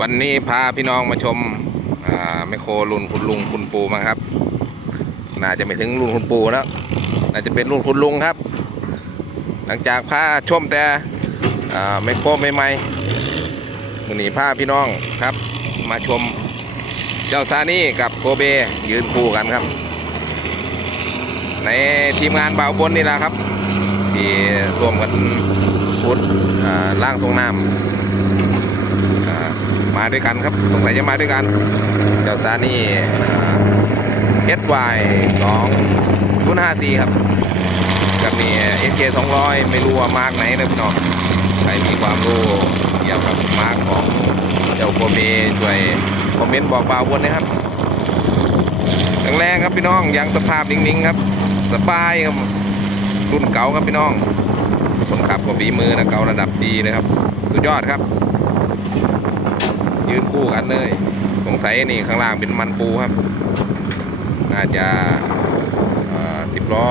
วันนี้พาพี่น้องมาชมาแมโครรุ่นคุณลุงคุณปูมาครับ น่าจะไม่ถึงรุ่นคุณปูแล้วน่าจะเป็นรุ่นคุณลุงครับ หลังจากพาชมแต่อ่าแมโครใหม่ๆวันนี้พาพี่น้องครับ มาชมเจ้าซานี่กับโกเบยืนคู่กันครับ ในทีมงานเบาบนนี่แหละครับ ที่ร่วมกันพุดอ่าล่างตรงน้ำ มาด้วยกันครับสงสัยจะมาด้วยกัน เจ้าซานี่เอสวายสองศูนย์ห้าสี่ครับกับนี่เอสเคสองร้อยไม่รู้ว่ามาร์กไหนนะพี่น้องใครมีความรู้เกี่ยวกับมาร์กของเจ้าโกเบช่วยคอมเมนต์บอกบ่าวบนนะครับแรงๆครับพี่น้องยังสภาพนิ่งๆครับ สบายครับรุ่นเก่าครับพี่น้องคนขับกับฝีมือนะเก่าระดับดีนะครับ สุดยอดครับ ยืนคู่กันเลยสงสัยนี่ข้างล่างเป็นมันปูครับ น่าจะสิบล้อ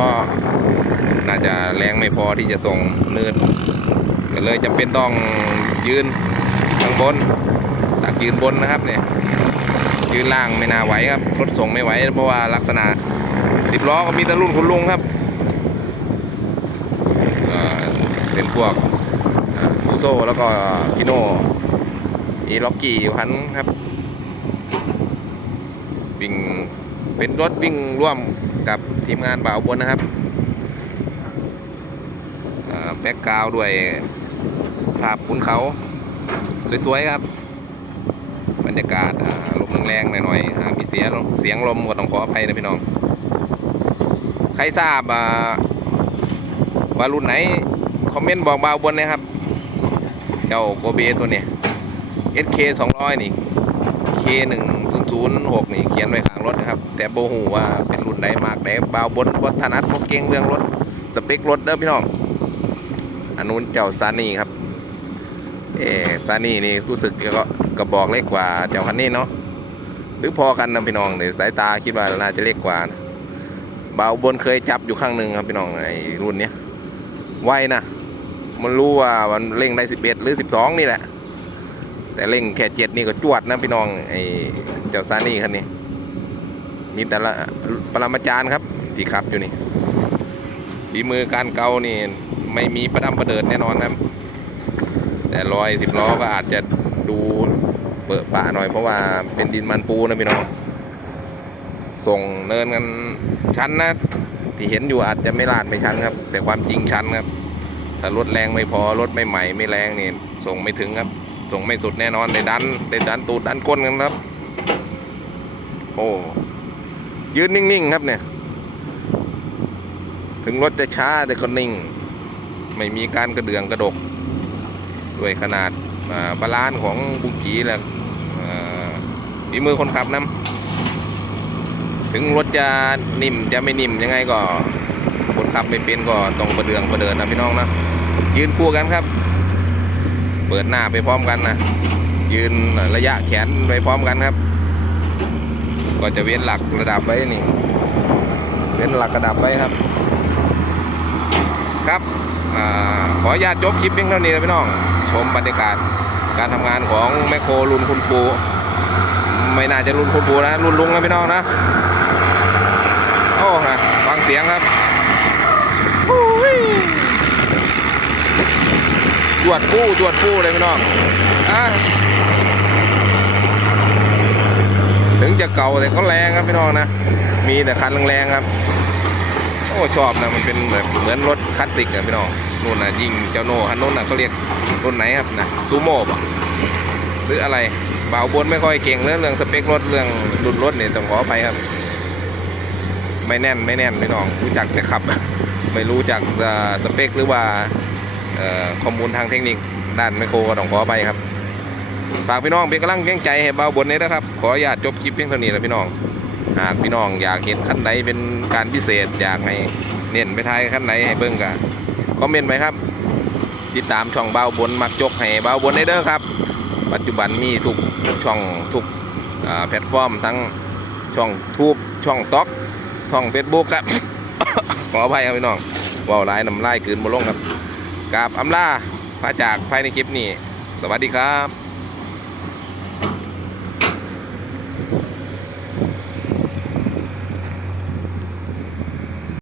น่าจะแรงไม่พอที่จะส่งเนินก็เลยจะเป็นต้องยืนข้างบนตักยืนบนนะครับเนี่ยยืนล่างไม่น่าไหวครับรถส่งไม่ไหวเพราะว่าลักษณะสิบล้อก็มีแต่รุ่นคุณลุงครับเป็นพวกฟูโซแล้วก็พิโน อีล็อกกี้พันครับ วิ่งเป็นรถวิ่งร่วมกับทีมงานบ่าวบนนะครับแบ็กกราวด์ด้วยภาพขุนเขา สวย ๆ ครับ บรรยากาศลมแรงๆหน่อยๆมีเสียงเสียงลมก็ต้องขออภัยนะพี่น้อง ใครทราบอ่าว่ารุ่นไหน คอมเมนต์บอกเบาบนนะครับ เจ้าโกเบตัวเนี้ย SK 200 นี่ K 1 0 0 6นี่ เขียนไว้ข้างรถนะครับ แต่โบหูว่าเป็นรุ่นใดมากไหนเบาบนบนถนัดบเก่งเรื่องรถ สเปครถเด้อพี่น้องอันนู้นเจ้าซานี่ครับเออซานี่นี่รู้สึกก็กระบอกเล็กกว่าเจ้าคันนี้เนาะหรือพอกันนะพี่น้องเดี๋ยวสายตาคิดว่าน่าจะเล็กกว่านะเบาบนเคยจับอยู่ข้างหนึ่งครับพี่น้องไอ้รุ่นเนี้ยไวนะมันรู้ว่ามันเร่งได้สิบเอ็ดหรือสิบสองนี่แหละ แต่เร่งแค่เจ็ดนี่ก็จวดนะพี่น้องไอ้เจ้าซานี่คันนี้มีแต่ละปรมาจารย์ครับที่ขับอยู่นี่ฝีมือการเกานี่ไม่มีประดำประเดิดแน่นอนครับ แต่รอยสิบล้อก็อาจจะดูเปอะปะหน่อยเพราะว่าเป็นดินมันปูนะพี่น้อง ส่งเนินกันชั้นนะ ที่เห็นอยู่อาจจะไม่ลาดไม่ชั้นครับ แต่ความจริงชั้นครับ ถ้ารถแรงไม่พอรถไม่ใหม่ไม่แรงนี่ส่งไม่ถึงครับ ส่งไม่สุดแน่นอนในดันในดันตูดดันก้นกันครับ โอ้ยืนนิ่งๆครับเนี่ย ถึงรถจะช้าแต่ก็นิ่ง ไม่มีการกระเดืองกระดก ด้วยขนาดบาลานของบุงกีแหละฝีมือคนขับนะถึงรถจะนิ่มจะไม่นิ่มยังไงก็คนขับไม่เป็นก็ต้องประเดืองประเดินนะพี่น้องนะยืนคู่กันครับ ปิดหน้าไปพร้อมกันนะยืนระยะแขนไปพร้อมกันครับ ก็จะเว้นหลักระดับไว้นี่ เว้นหลักระดับไว้ครับ ครับอขออนุญาตจบคลิปเพียงเท่านี้นะพี่น้องชมบรรยากาศการทำงานของแมคโครรุ่นคุณปูไม่น่าจะรุ่นคุณปูนะรุ่นลุงนะพี่น้องนะโอ้ฮะฟังเสียงครับโอ้ย จวดปู้จวดปู้เลยพี่น้องอะถึงจะเก่าแต่ก็แรงครับพี่น้องนะ มีแต่คันแรงๆครับ โอ้ชอบนะมันเป็นแบบเหมือนรถคลาสสิกนะพี่น้องนู่นนะยิงเจ้าโน่คันนู้นนะเขาเรียกรุ่นไหนครับนะซูโม่ปะหรืออะไรเบาบนไม่ค่อยเก่งเรื่องเรื่องสเปครถเรื่องรุ่นรถเนี่ยต้องขอไปครับ ไม่แน่นไม่แน่นพี่น้องรู้จักแต่ขับ ไม่รู้จักสเปคหรือว่า ข้อมูลทางเทคนิคด้านไมโครก็ต้องขอไปครับฝากพี่น้องเป็นกำลังแรงใจให้เบาบนนี้นะครับ ขออนุญาตจบคลิปเพียงเท่านี้นะพี่น้องหากพี่น้องอยากเห็นขั้นไหนเป็นการพิเศษอยากให้เน้นไปทายขั้นไหนให้เบิ่งกันคอมเมนต์ไหมครับ ติดตามช่องเบาบนมักจกให้เบาบนได้เด้อครับ ปัจจุบันมีทุกช่องทุกแพลตฟอร์มทั้งช่องทูบช่องต็อกช่องเฟซบุ๊กครับขออภัยครับพี่น้องว่าวร้ายน้ำลายกืนบ่ลงครับ กราบอำลาพระจากภายในคลิปนี้ สวัสดีครับ